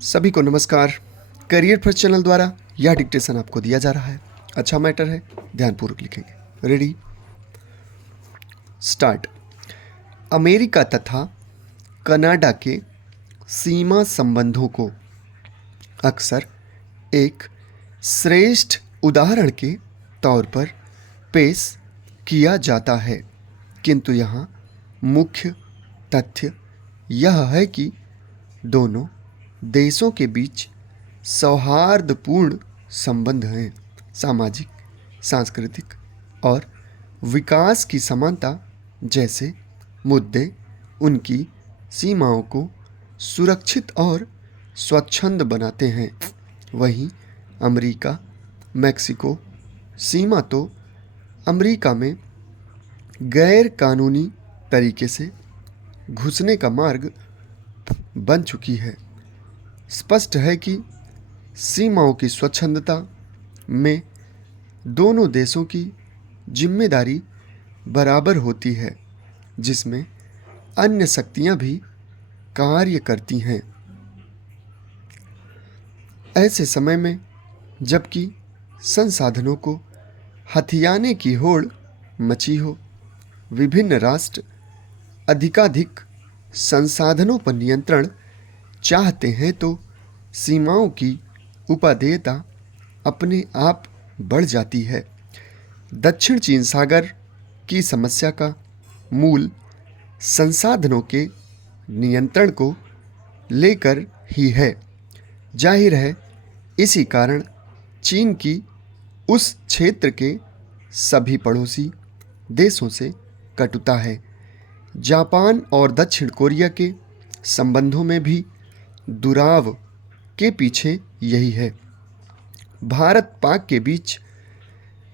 सभी को नमस्कार। करियर फर्स्ट चैनल द्वारा यह डिक्टेशन आपको दिया जा रहा है। अच्छा मैटर है, ध्यानपूर्वक लिखेंगे। Ready, start. अमेरिका तथा कनाडा के सीमा संबंधों को अक्सर एक श्रेष्ठ उदाहरण के तौर पर पेश किया जाता है, किंतु यहाँ मुख्य तथ्य यह है कि दोनों देशों के बीच सौहार्दपूर्ण संबंध हैं। सामाजिक, सांस्कृतिक और विकास की समानता जैसे मुद्दे उनकी सीमाओं को सुरक्षित और स्वच्छंद बनाते हैं। वहीं अमेरिका मैक्सिको सीमा तो अमेरिका में गैर कानूनी तरीके से घुसने का मार्ग बन चुकी है। स्पष्ट है कि सीमाओं की स्वच्छंदता में दोनों देशों की जिम्मेदारी बराबर होती है, जिसमें अन्य शक्तियां भी कार्य करती हैं। ऐसे समय में जबकि संसाधनों को हथियाने की होड़ मची हो, विभिन्न राष्ट्र अधिकाधिक संसाधनों पर नियंत्रण चाहते हैं, तो सीमाओं की उपादेयता अपने आप बढ़ जाती है। दक्षिण चीन सागर की समस्या का मूल संसाधनों के नियंत्रण को लेकर ही है। जाहिर है, इसी कारण चीन की उस क्षेत्र के सभी पड़ोसी देशों से कटुता है। जापान और दक्षिण कोरिया के संबंधों में भी दुराव के पीछे यही है। भारत पाक के बीच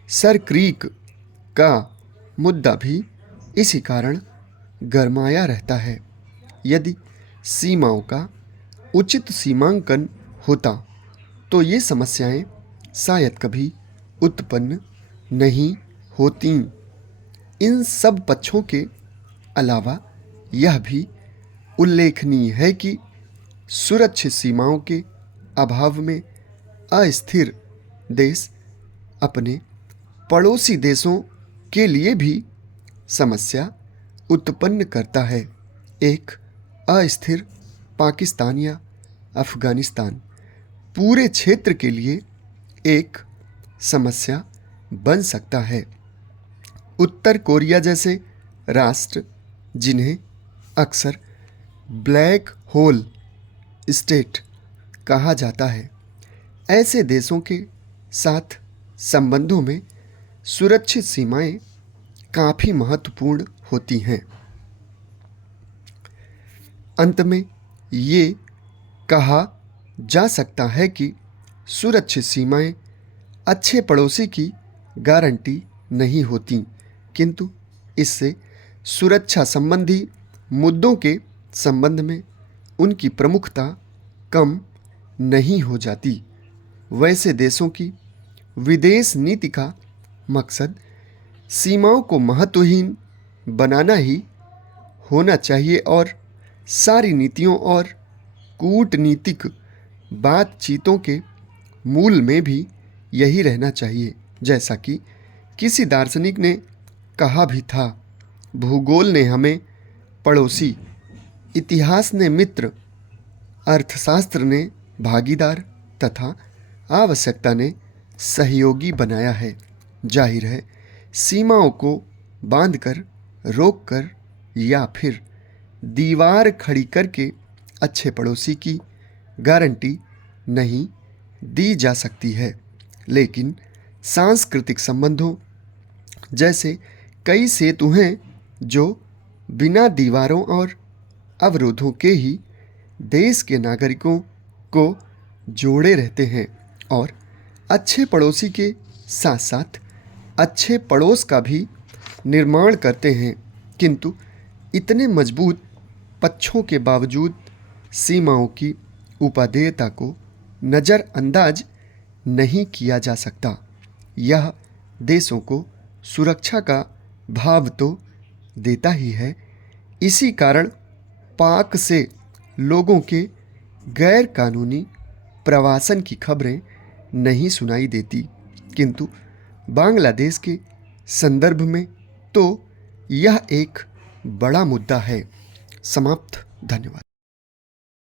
सर क्रीक का मुद्दा भी इसी कारण गरमाया रहता है। यदि सीमाओं का उचित सीमांकन होता तो ये समस्याएं शायद कभी उत्पन्न नहीं होती। इन सब पक्षों के अलावा यह भी उल्लेखनीय है कि सुरक्षित सीमाओं के अभाव में अस्थिर देश अपने पड़ोसी देशों के लिए भी समस्या उत्पन्न करता है। एक अस्थिर पाकिस्तान या अफगानिस्तान पूरे क्षेत्र के लिए एक समस्या बन सकता है। उत्तर कोरिया जैसे राष्ट्र, जिन्हें अक्सर ब्लैक होल स्टेट कहा जाता है, ऐसे देशों के साथ संबंधों में सुरक्षित सीमाएं काफ़ी महत्वपूर्ण होती हैं। अंत में ये कहा जा सकता है कि सुरक्षित सीमाएं अच्छे पड़ोसी की गारंटी नहीं होती, किंतु इससे सुरक्षा संबंधी मुद्दों के संबंध में उनकी प्रमुखता कम नहीं हो जाती। वैसे देशों की विदेश नीति का मकसद सीमाओं को महत्वहीन बनाना ही होना चाहिए और सारी नीतियों और कूटनीतिक बातचीतों के मूल में भी यही रहना चाहिए। जैसा कि किसी दार्शनिक ने कहा भी था, भूगोल ने हमें पड़ोसी, इतिहास ने मित्र, अर्थशास्त्र ने भागीदार तथा आवश्यकता ने सहयोगी बनाया है। जाहिर है, सीमाओं को बांधकर, रोककर या फिर दीवार खड़ी करके अच्छे पड़ोसी की गारंटी नहीं दी जा सकती है, लेकिन सांस्कृतिक संबंधों जैसे कई सेतु हैं जो बिना दीवारों और अवरोधों के ही देश के नागरिकों को जोड़े रहते हैं और अच्छे पड़ोसी के साथ साथ अच्छे पड़ोस का भी निर्माण करते हैं। किंतु इतने मजबूत पक्षों के बावजूद सीमाओं की उपादेयता को नज़रअंदाज नहीं किया जा सकता। यह देशों को सुरक्षा का भाव तो देता ही है। इसी कारण पाक से लोगों के गैर कानूनी प्रवासन की खबरें नहीं सुनाई देती, किंतु बांग्लादेश के संदर्भ में तो यह एक बड़ा मुद्दा है। समाप्त। धन्यवाद।